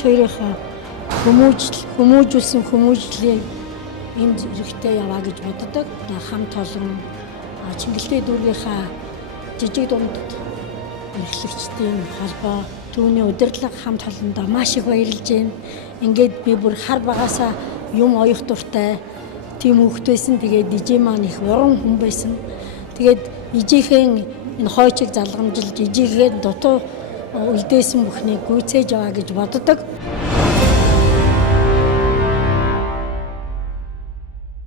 ээж хоёрынхаа хүмүүжүүлсэн хүмүүжлийг энд хэрэгтэй яваа гэж боддог. Хамт олон Чингэлтэй дүүргийнхаа жижиг дунд эрхлэгчдийн холбоо түүний удирдлага хамт олондоо маш их баярлж байна. Ингээд би бүр хар багасаа юм оёх дуртай тийм хүүхэд байсан. Тэгээд ижээ маань их уран хүн байсан. Тэгээд ижийнхэн энэ хойчийг залгамжилж ижийгээ дутуу үлдээсэн бүхнийг гүйцээж аваа гэж боддог.